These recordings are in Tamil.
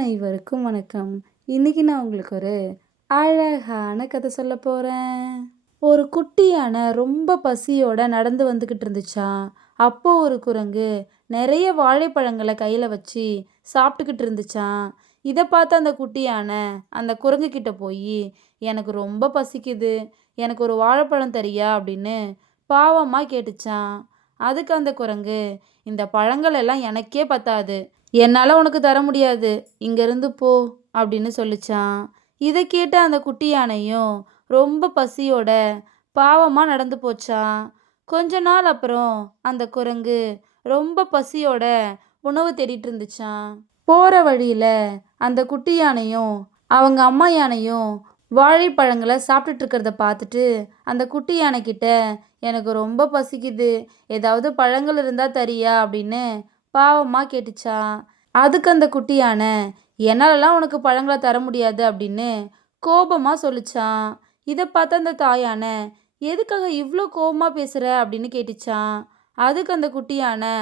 அனைவருக்கும் வணக்கம். இன்னைக்கு நான் உங்களுக்கு ஒரு அழகான கதை சொல்ல போறேன். ஒரு குட்டி யானை ரொம்ப பசியோட நடந்து வந்துகிட்டு இருந்துச்சாம். அப்போ ஒரு குரங்கு நிறைய வாழைப்பழங்களை கையில வச்சு சாப்பிட்டுக்கிட்டு இருந்துச்சாம். இதை பார்த்த அந்த குட்டி யானை அந்த குரங்கு கிட்ட போய், எனக்கு ரொம்ப பசிக்குது, எனக்கு ஒரு வாழைப்பழம் தரியா அப்படின்னு பாவமா கேட்டுச்சான். அதுக்கு அந்த குரங்கு, இந்த பழங்கள் எல்லாம் எனக்கே பத்தாது, என்னால் உனக்கு தர முடியாது, இங்கேருந்து போ அப்படின்னு சொல்லிச்சான். இதை கேட்ட அந்த குட்டி யானையும் ரொம்ப பசியோட பாவமாக நடந்து போச்சான். கொஞ்ச நாள் அப்புறம் அந்த குரங்கு ரொம்ப பசியோட உணவு தேடிட்டு இருந்துச்சான். போகிற வழியில் அந்த குட்டி யானையும் அவங்க அம்மா யானையும் வாழைப்பழங்களை சாப்பிட்டுட்டு இருக்கிறத பார்த்துட்டு அந்த குட்டி யானை கிட்ட, எனக்கு ரொம்ப பசிக்குது, ஏதாவது பழங்கள் இருந்தால் தரியா அப்படின்னு பாவமாக கேட்டுச்சான். அதுக்கு அந்த குட்டி யானை, என்னாலலாம் உனக்கு பழங்களை தர முடியாது அப்படின்னு கோபமாக சொல்லிச்சான். இதை பார்த்த அந்த தாயானை, எதுக்காக இவ்வளோ கோபமாக பேசுகிற அப்படின்னு கேட்டுச்சான். அதுக்கு அந்த குட்டி யானை,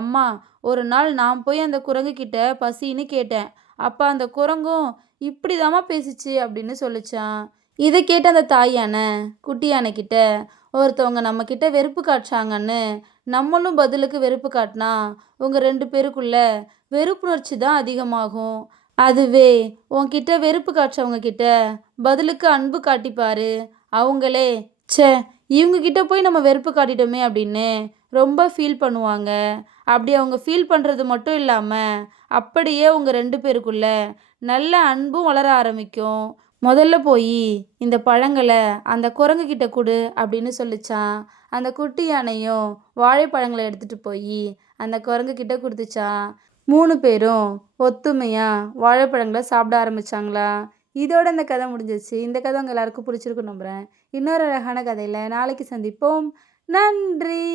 அம்மா, ஒரு நாள் நான் போய் அந்த குரங்கு கிட்ட பசின்னு கேட்டேன், அப்போ அந்த குரங்கும் இப்படிதாம்மா பேசிச்சு அப்படின்னு சொல்லிச்சான். இதை கேட்ட அந்த தாய் யானை குட்டி யானை கிட்ட, ஒருத்தவங்க நம்ம கிட்ட வெறுப்பு காட்டுறாங்கன்னு நம்மளும் பதிலுக்கு வெறுப்பு காட்டினா உங்கள் ரெண்டு பேருக்குள்ள வெறுப்புணர்ச்சி தான் அதிகமாகும். அதுவே உன்கிட்ட வெறுப்பு காட்டுறவங்க கிட்ட பதிலுக்கு அன்பு காட்டிப்பாரு, அவங்களே ச்சே, இவங்க கிட்ட போய் நம்ம வெறுப்பு காட்டிட்டோமே அப்படின்னு ரொம்ப ஃபீல் பண்ணுவாங்க. அப்படி அவங்க ஃபீல் பண்ணுறது மட்டும் இல்லாமல் அப்படியே உங்கள் ரெண்டு பேருக்குள்ள நல்ல அன்பும் வளர ஆரம்பிக்கும். முதல்ல போய் இந்த பழங்களை அந்த குரங்கு கிட்ட கொடு அப்படின்னு சொல்லிச்சான். அந்த குட்டி யானையும் வாழைப்பழங்களை எடுத்துகிட்டு போய் அந்த குரங்கு கிட்ட கொடுத்துச்சான். 3 பேரும் ஒத்துமையாக வாழைப்பழங்களை சாப்பிட ஆரம்பித்தாங்களா. இதோட இந்த கதை முடிஞ்சிச்சு. இந்த கதை உங்கள் எல்லாருக்கும் பிடிச்சிருக்குன்னு நம்புகிறேன். இன்னொரு அழகான கதையில் நாளைக்கு சந்திப்போம். நன்றி.